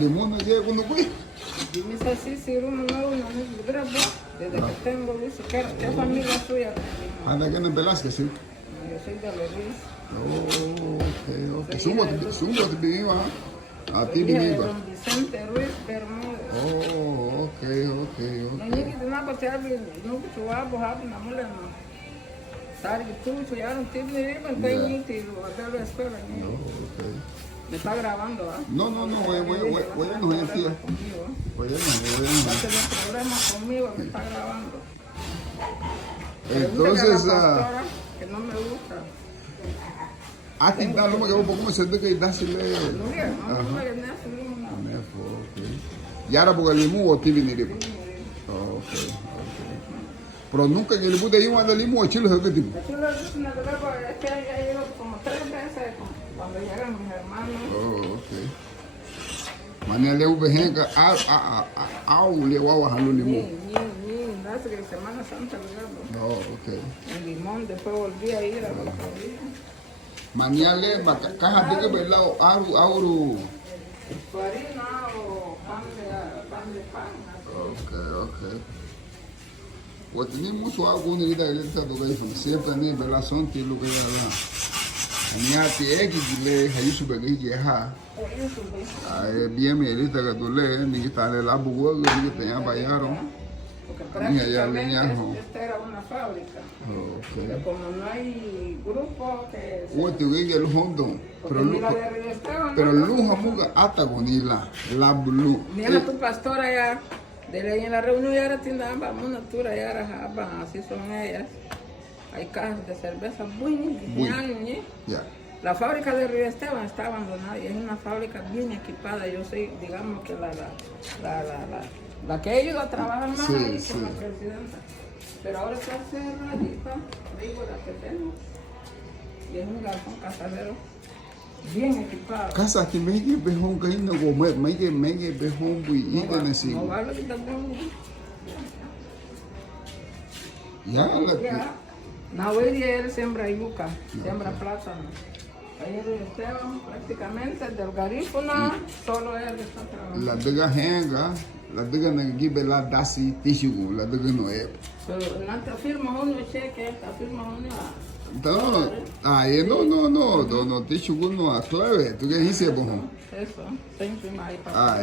Limón llega cuando fui. Dime así, si uno no grabó, desde que tengo luz, ¿qué familia suya? Anda que no Velázquez, sí. Yo soy de los Ruiz. Oh, ok. Sungo te viva. A ti Hija de viva. don Vicente Ruiz Bermúdez. Oh, ok. No llegué de nada, porque había no chuabo, había una mulher, no. Sabe que tú ya no tienes ni riba, no tem nítido, até a escuela. Ok. Me está grabando, ¿ah? No, voy a no decir. Voy a Hace los problemas conmigo, me está grabando. Entonces, Pregúntale a la pastora, que no me gusta. aquí está lo que un poco me siento que está sin leer. No, no me gané a subir una. Y ahora porque el limón o ti viene. Ok. Pero nunca en el limón de limón de limón o chile de qué tipo. Aquí lo dicen, es que he ido como 3 veces cuando llegan mis hermanos. Oh, ok. Mañana le voy a venir a le voy a bajar los limón. No hace que Semana Santa lo Oh, ok. el limón, después volví a ir a los días. Mañana le va a caja de que ver lado auro. Su harina o pan de pan. Ok. Pues tenemos mucho algo en el día de hoy. Siempre ni relación que lo que era. Mañana te que le hay su bebé que ha. Bien me dice que tú le ni que está la bugo ni que te ya vayaron. Porque prácticamente esta era una fábrica. Pero como no hay grupo que... Te que el hondo. Pero luja muga hasta con la blue. Mira tu pastora ya. De ley en la reunión ya era tienda vamos una altura ya era así son ellas. Hay cajas de cerveza buenas, Ya. La fábrica de Río Esteban está abandonada y es una fábrica bien equipada. Yo soy, digamos que la que he ido a trabajar más ahí con la presidenta. Pero ahora está cerradita, digo la que tengo. Y es un galpón casadero bien equipado. Casa que me que behon que no go me que behon bui y de nesi. No vale que también. Ya. Nahuel él siembra yuca, siembra plátano. Ahí en Esteban prácticamente del garífuna solo él está trabajando. La dega henga, la dega na give la dasi tishu, la dega no é. Pero antes firma uno cheque, esta firma uno. Então, no tishu no a clave, tu que hice bom. Eso, sem firmar aí para.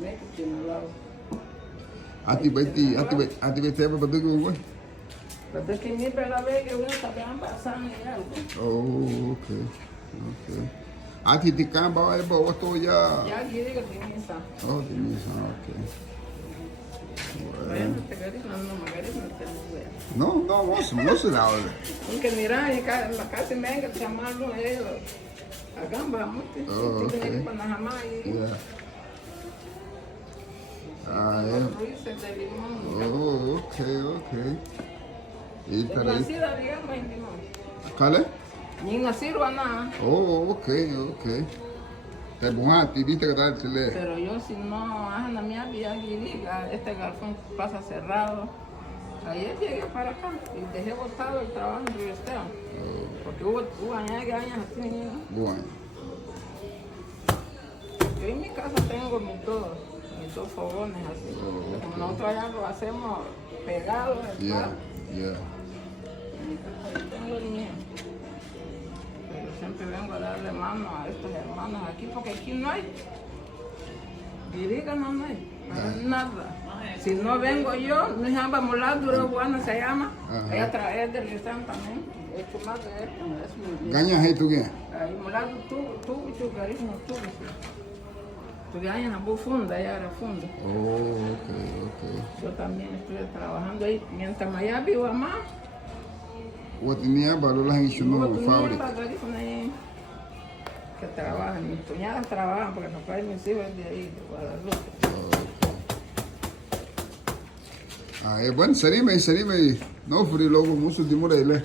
Nem que tinha lá. Ati beti apa betul gue? Pero que ni pela vez que uno está pasando y algo. Oh, okay. Ati di kamba ay bawa to ya. Ya quiere que tiene esa. Oh, di misa, okay. Bueno, te quedas no magares no te lo veo. No, no se da ahora. Aunque mira, en la casa me venga a llamarlo él. Acá vamos, Oh, te okay. para jamás y Yeah. Luises de limón. Oh, okay. Y Es nacida, digamos, en limón. ¿Cale? Ni nacido a nada. Oh, okay. Te buena, ti viste que tal chile. Pero yo si no, anda mi había este galpón pasa cerrado. Ayer llegué para acá y dejé botado el trabajo en Río Esteban. Porque hubo años así. Bueno. Yo en mi casa tengo mis dos fogones así. Como nosotros allá lo hacemos pegados. Yeah. En mi casa yo tengo el mío. Pero siempre vengo a darle mano a estos hermanos aquí porque aquí no hay. Viriga no hay. Nada. Si no vengo yo, no es ambas molar, Duro Guana se llama. Ella trae del restaurante también. He hecho más de esto. Es muy bien. ¿Gañas ahí tú qué? Ahí molar tú, chugarismo, tú. Porque ahí en la funda, ella era funda. Oh, okay. Yo también estuve trabajando ahí. Mientras Maya vivo más. ¿O tenía valor en su nueva fábrica? Que trabajan, mis cuñadas trabajan porque papá y mis hijos es de ahí, de Guadalupe. Bueno, serime. No, fui logo mucho de Morelia.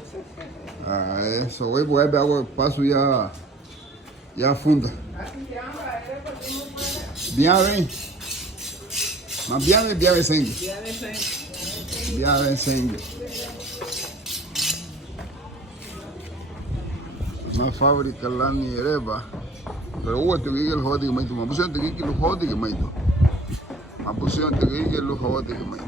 Eso voy a ver algo paso ya funda. Bien, mas bien sangue. Bien sangue. Una fábrica la ni ereba. Pero hubo te que el jodi que me pusieron te que lo jodi que me. Ma pusieron te que lo jodi que me.